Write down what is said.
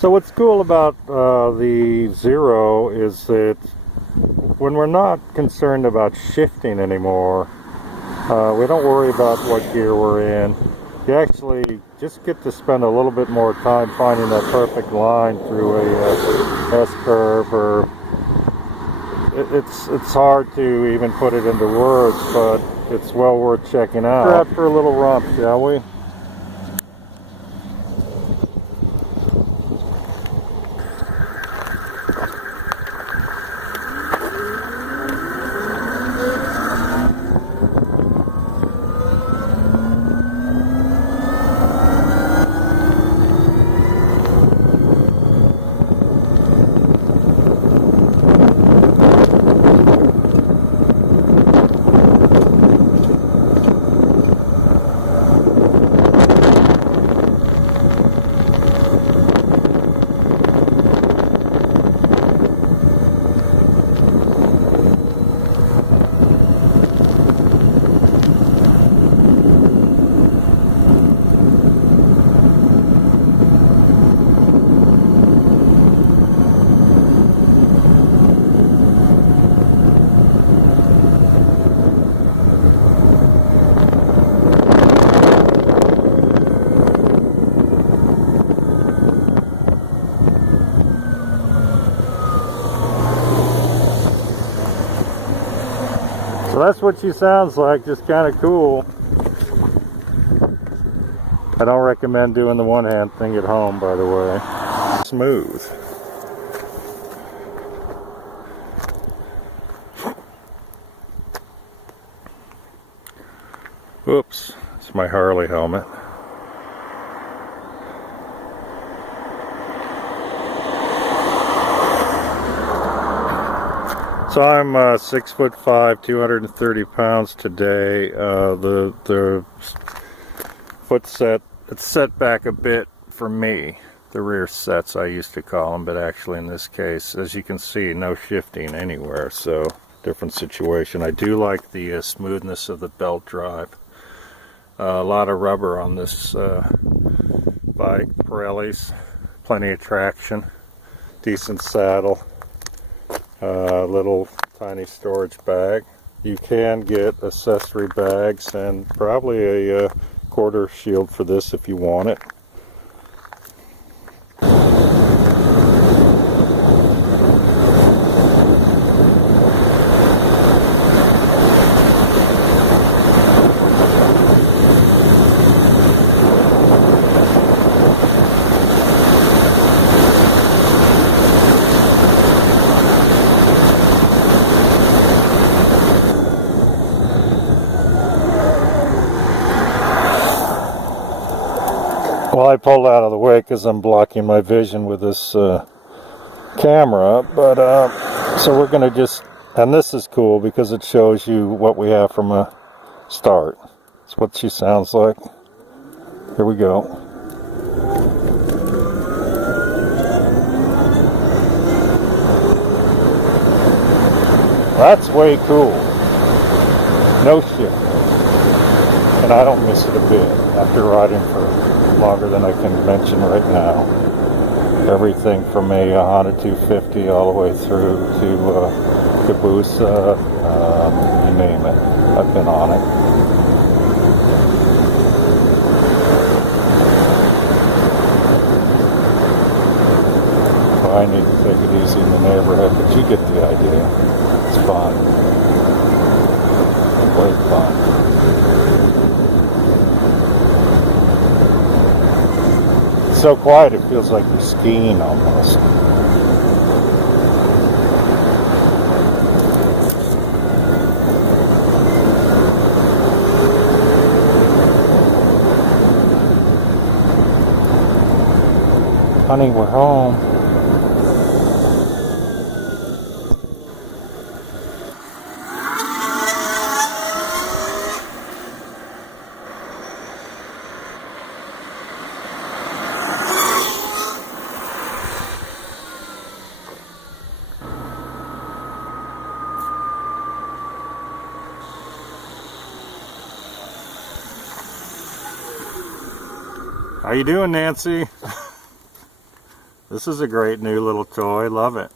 So what's cool about the Zero is that when we're not concerned about shifting anymore, we don't worry about what gear we're in. You actually just get to spend a little bit more time finding that perfect line through a S-curve, or it's hard to even put it into words, but it's well worth checking out. We're out for a little romp, shall we? So that's what she sounds like, just kind of cool. I don't recommend doing the one-hand thing at home, by the way. Smooth. Oops, it's my Harley helmet. So I'm 6'5", 230 pounds today. The foot set, it's set back a bit for me. The rear sets, I used to call them, but actually in this case, as you can see, no shifting anywhere, so different situation. I do like the smoothness of the belt drive. A lot of rubber on this bike, Pirelli's, plenty of traction, decent saddle. Little tiny storage bag. You can get accessory bags and probably a quarter shield for this if you want it. Well, I pulled out of the way because I'm blocking my vision with this camera, but so we're going to just, and this is cool because it shows you what we have from a start. It's what she sounds like. Here we go. That's way cool. No shit. And I don't miss it a bit after riding for longer than I can mention right now. Everything from a Honda 250 all the way through to Caboose, you name it. I've been on it. Well, I need to take it easy in the neighborhood, but you get the idea. It's fun. Way fun. So quiet it feels like you're skiing almost. Honey, we're home. How you doing, Nancy? This is a great new little toy. Love it.